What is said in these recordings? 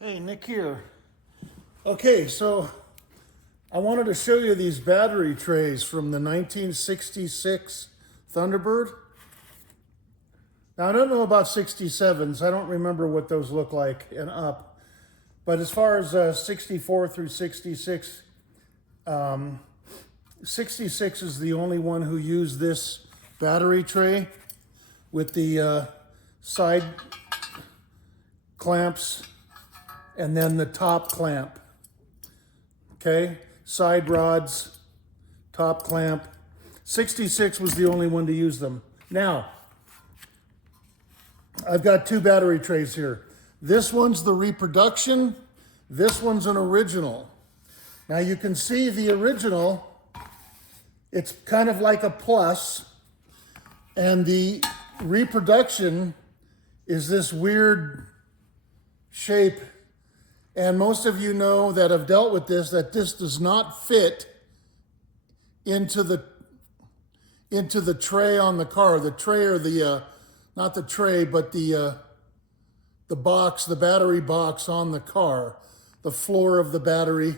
Hey, Nick here. Okay, so I wanted to show you these battery trays from the 1966 Thunderbird. Now, I don't know about 67s. I don't remember what those look like and up. But as far as 64 through 66, 66 is the only one who used this battery tray with the side clamps and then the top clamp. Okay, side rods, top clamp. 66 was the only one to use them. Now, I've got two battery trays here. This one's the reproduction, this one's an original. Now you can see the original, it's kind of like a plus, and the reproduction is this weird shape. And most of you know that have dealt with this, that this does not fit into the tray on the car. The tray, or the, not the tray, but the box, the battery box on the car, the floor of the battery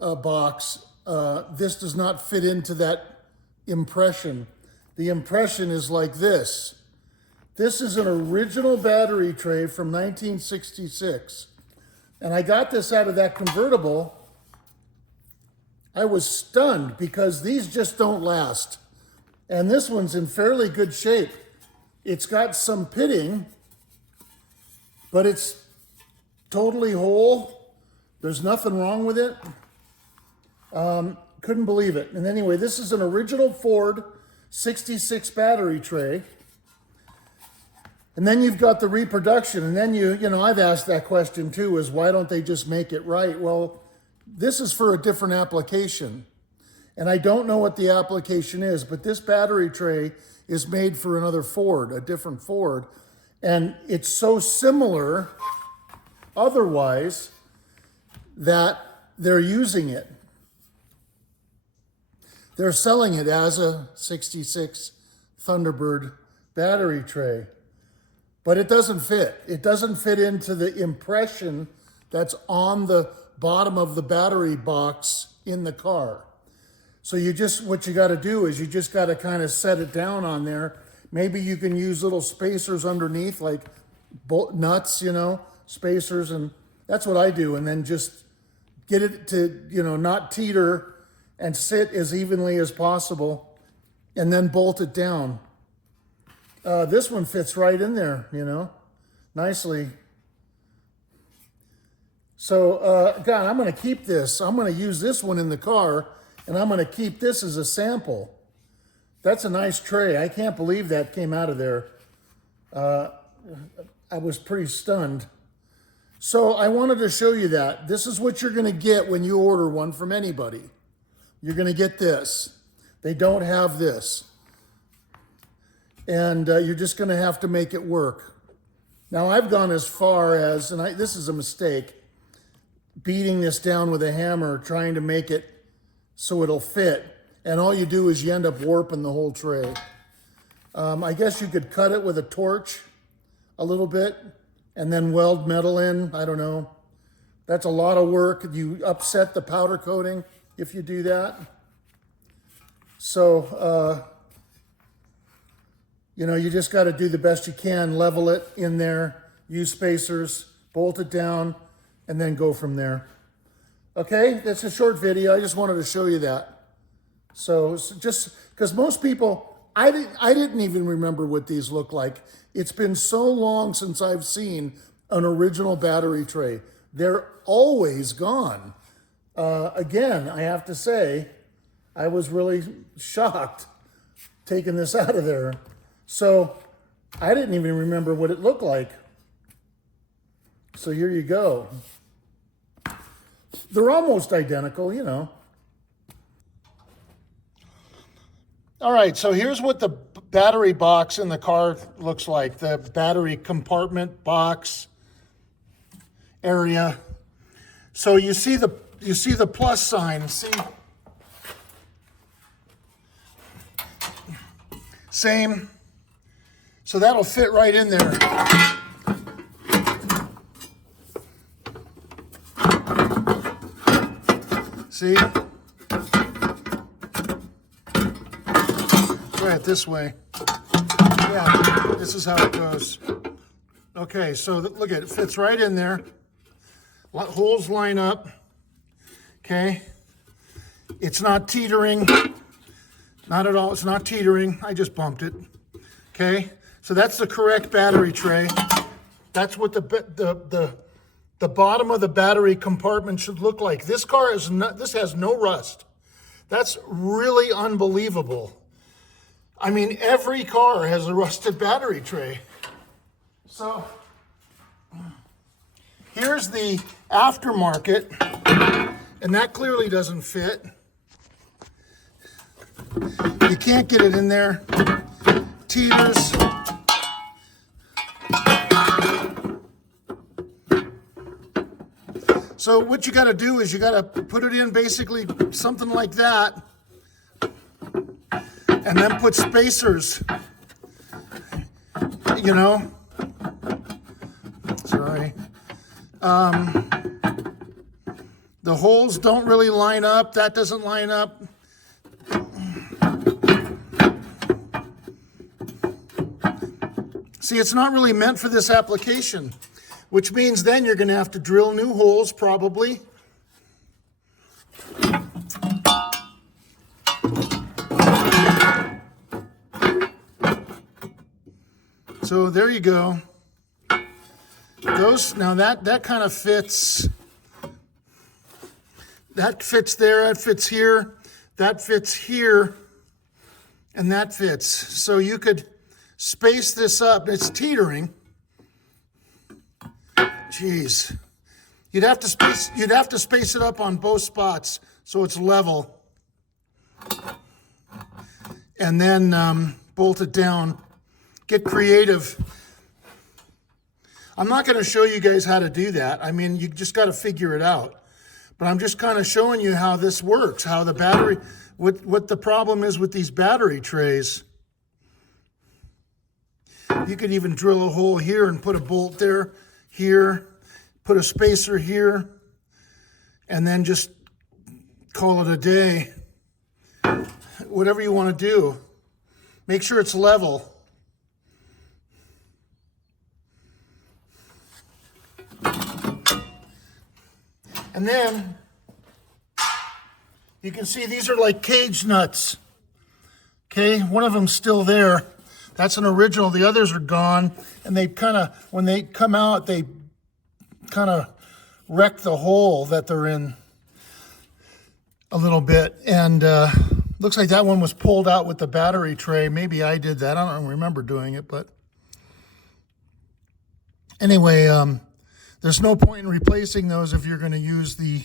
box. This does not fit into that impression. The impression is like this. This is an original battery tray from 1966. And I got this out of that convertible. I was stunned because these just don't last. And this one's in fairly good shape. It's got some pitting, but it's totally whole. There's nothing wrong with it. Couldn't believe it. And anyway, this is an original Ford 66 battery tray. And then you've got the reproduction, and then you know, I've asked that question too, is why don't they just make it right? Well, this is for a different application. And I don't know what the application is, but this battery tray is made for another Ford, a different Ford. And it's so similar otherwise that they're using it. They're selling it as a 66 Thunderbird battery tray. But it doesn't fit. It doesn't fit into the impression that's on the bottom of the battery box in the car. So what you got to do is you just got to kind of set it down on there. Maybe you can use little spacers underneath, like bolt nuts, you know, spacers, and that's what I do. And then just get it to, you know, not teeter and sit as evenly as possible, and then bolt it down. This one fits right in there, you know, nicely. So, God, I'm going to keep this. I'm going to use this one in the car, and I'm going to keep this as a sample. That's a nice tray. I can't believe that came out of there. I was pretty stunned. So I wanted to show you that. This is what you're going to get when you order one from anybody. You're going to get this. They don't have this. And you're just going to have to make it work. Now, I've gone as far as, and this is a mistake, beating this down with a hammer, trying to make it so it'll fit. And all you do is you end up warping the whole tray. I guess you could cut it with a torch a little bit and then weld metal in. I don't know. That's a lot of work. You upset the powder coating if you do that. So, you know, you just got to do the best you can, level it in there, use spacers, bolt it down, and then go from there. Okay, that's a short video. I just wanted to show you that. So just because most people, I didn't even remember what these look like. It's been so long since I've seen an original battery tray. They're always gone. Again, I have to say, I was really shocked taking this out of there. So I didn't even remember what it looked like. So here you go. They're almost identical, you know. All right, so here's what the battery box in the car looks like. The battery compartment box area. So you see the plus sign, see? Same. So that'll fit right in there. See? Try it this way. Yeah, this is how it goes. Okay, so look at it, fits right in there. Holes line up. Okay. It's not teetering. Not at all. It's not teetering. I just bumped it. Okay. So that's the correct battery tray. That's what the bottom of the battery compartment should look like. This car is not, this has no rust. That's really unbelievable. I mean, every car has a rusted battery tray. So here's the aftermarket, and that clearly doesn't fit. You can't get it in there. Teeters. So what you got to do is you got to put it in basically something like that, and then put spacers, you know. Sorry. The holes don't really line up. That doesn't line up. See, it's not really meant for this application, which means then you're going to have to drill new holes probably. So there you go. Those, now that kind of fits. That fits there, that fits here, that fits here, and that fits. So you could space this up. It's teetering. Jeez. You'd have to space it up on both spots so it's level. And then bolt it down. Get creative. I'm not going to show you guys how to do that. I mean, you just got to figure it out. But I'm just kind of showing you how this works, how the battery, what the problem is with these battery trays. You could even drill a hole here and put a bolt there, here, put a spacer here, and then just call it a day. Whatever you want to do. Make sure it's level. And then you can see these are like cage nuts. Okay, one of them's still there. That's an original. The others are gone. And they kind of, when they come out, they kind of wreck the hole that they're in a little bit. And looks like that one was pulled out with the battery tray. Maybe I did that. I don't remember doing it, but anyway, there's no point in replacing those if you're going to use the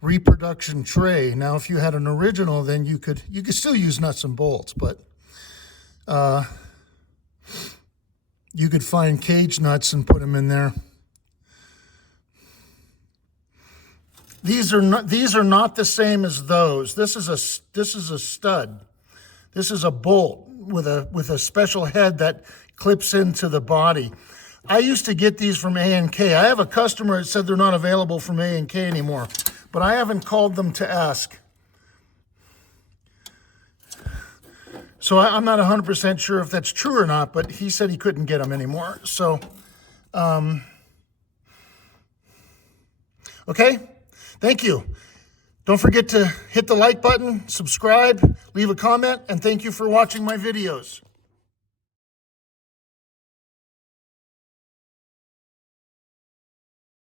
reproduction tray. Now, if you had an original, then you could still use nuts and bolts, but you could find cage nuts and put them in there. These are not the same as those. This is a stud. This is a bolt with a special head that clips into the body. I used to get these from A&K. I have a customer that said they're not available from A&K anymore, but I haven't called them to ask. So I'm not 100% sure if that's true or not, but he said he couldn't get them anymore. So, okay, thank you. Don't forget to hit the like button, subscribe, leave a comment, and thank you for watching my videos.